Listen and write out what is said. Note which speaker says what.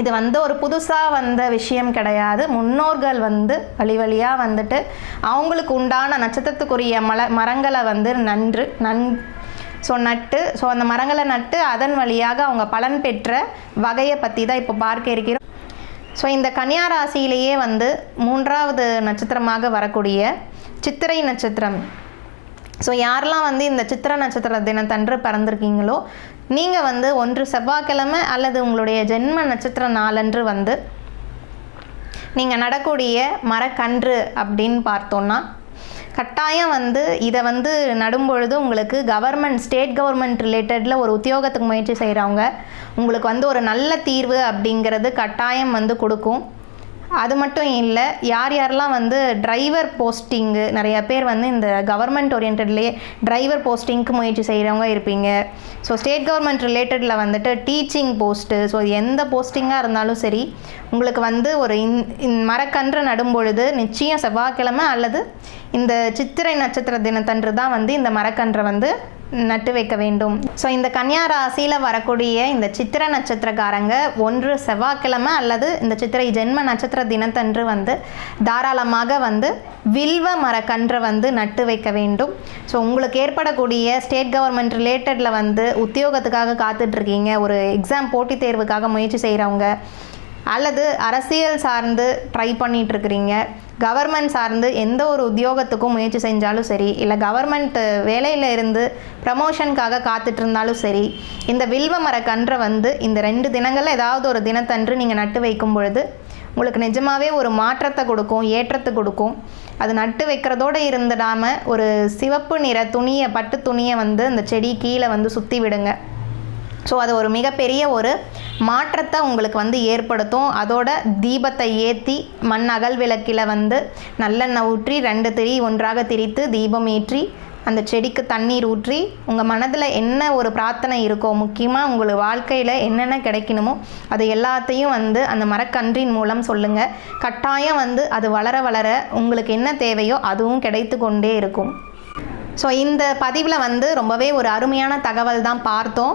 Speaker 1: இது வந்து ஒரு புதுசாக வந்த விஷயம் கிடையாது. முன்னோர்கள் வந்து வழி வழியாக வந்துட்டு அவங்களுக்கு உண்டான நட்சத்திரத்துக்குரிய மல மரங்களை வந்து நன்று நன் ஸோ நட்டு ஸோ அந்த மரங்களை நட்டு அதன் வழியாக அவங்க பலன் பெற்ற வகையை பற்றி தான் இப்போ பார்க்க இருக்கிறோம். ஸோ இந்த கன்னியா ராசியிலேயே வந்து மூன்றாவது நட்சத்திரமாக வரக்கூடிய சித்திரை நட்சத்திரம். ஸோ யாரெல்லாம் வந்து இந்த சித்திர நட்சத்திர தினத்தன்று பிறந்திருக்கீங்களோ நீங்கள் வந்து ஒன்று செவ்வாய்க்கிழமை அல்லது உங்களுடைய ஜென்ம நட்சத்திர நாளன்று வந்து நீங்கள் நடக்கூடிய மரக்கன்று அப்படின்னு பார்த்தோன்னா கட்டாயம் வந்து இதை வந்து நடும்பொழுது உங்களுக்கு கவர்மெண்ட் ஸ்டேட் கவர்மெண்ட் ரிலேட்டடில் ஒரு உத்தியோகத்துக்கு முயற்சி செய்கிறவங்க உங்களுக்கு வந்து ஒரு நல்ல தீர்வு அப்படிங்கிறது கட்டாயம் வந்து கொடுக்கும். அது மட்டும் இல்லை யார் யாரெல்லாம் வந்து டிரைவர் போஸ்டிங்கு நிறைய பேர் வந்து இந்த கவர்மெண்ட் ஓரியன்ட்லேயே டிரைவர் போஸ்டிங்க்கு முயற்சி செய்கிறவங்க இருப்பீங்க. ஸோ ஸ்டேட் கவர்மெண்ட் ரிலேட்டடில் வந்துட்டு டீச்சிங் போஸ்ட்டு ஸோ எந்த போஸ்டிங்காக இருந்தாலும் சரி உங்களுக்கு வந்து ஒரு இன் மரக்கன்று நடும் பொழுது நிச்சயம் செவ்வாய்க்கிழமை அல்லது இந்த சித்திரை நட்சத்திர தினத்தன்று தான் வந்து இந்த மரக்கன்றை வந்து நட்டு வைக்க வேண்டும். ஸோ இந்த கன்னியா ராசியில் வரக்கூடிய இந்த சித்திர நட்சத்திரக்காரங்க ஒன்று செவ்வாய்க்கிழமை அல்லது இந்த சித்திரை ஜென்ம நட்சத்திர தினத்தன்று வந்து தாராளமாக வந்து வில்வ மரக்கன்று வந்து நட்டு வைக்க வேண்டும். ஸோ உங்களுக்கு ஏற்படக்கூடிய ஸ்டேட் கவர்மெண்ட் ரிலேட்டடில் வந்து உத்தியோகத்துக்காக காத்துட்ருக்கீங்க ஒரு எக்ஸாம் போட்டித் தேர்வுக்காக முயற்சி செய்கிறவங்க அல்லது அரசியல் சார்ந்து ட்ரை பண்ணிட்டு இருக்கிறீங்க கவர்மெண்ட் சார்ந்து எந்த ஒரு உத்தியோகத்துக்கும் முயற்சி செஞ்சாலும் சரி இல்லை கவர்மெண்ட் வேலையில் இருந்து ப்ரமோஷனுக்காக காத்துட்டு இருந்தாலும் சரி இந்த வில்வ மரக்கன்றை வந்து இந்த ரெண்டு தினங்களில் ஏதாவது ஒரு தினத்தன்று நீங்கள் நட்டு வைக்கும் பொழுது உங்களுக்கு நிஜமாவே ஒரு மாற்றத்தை கொடுக்கும் ஏற்றத்தை கொடுக்கும். அது நட்டு வைக்கிறதோடு இருந்துடாமல் ஒரு சிவப்பு நிற துணியை பட்டு துணியை வந்து அந்த செடி கீழே வந்து சுற்றி விடுங்க. ஸோ அது ஒரு மிகப்பெரிய ஒரு மாற்றத்தை உங்களுக்கு வந்து ஏற்படுத்தும். அதோட தீபத்தை ஏற்றி மண் அகல் விளக்கில் வந்து நல்லெண்ணெய் ஊற்றி ரெண்டு திரி ஒன்றாக திரித்து தீபம் ஏற்றி அந்த செடிக்கு தண்ணீர் ஊற்றி உங்கள் மனதில் என்ன ஒரு பிரார்த்தனை இருக்கோ முக்கியமாக உங்களுக்கு வாழ்க்கையில் என்னென்ன கிடைக்கணுமோ அது எல்லாத்தையும் வந்து அந்த மரக்கன்றின் மூலம் சொல்லுங்கள் கட்டாயம் வந்து அது வளர வளர உங்களுக்கு என்ன தேவையோ அதுவும் கிடைத்து கொண்டே இருக்கும். ஸோ இந்த பதிவில் வந்து ரொம்பவே ஒரு அருமையான தகவல் தான் பார்த்தோம்.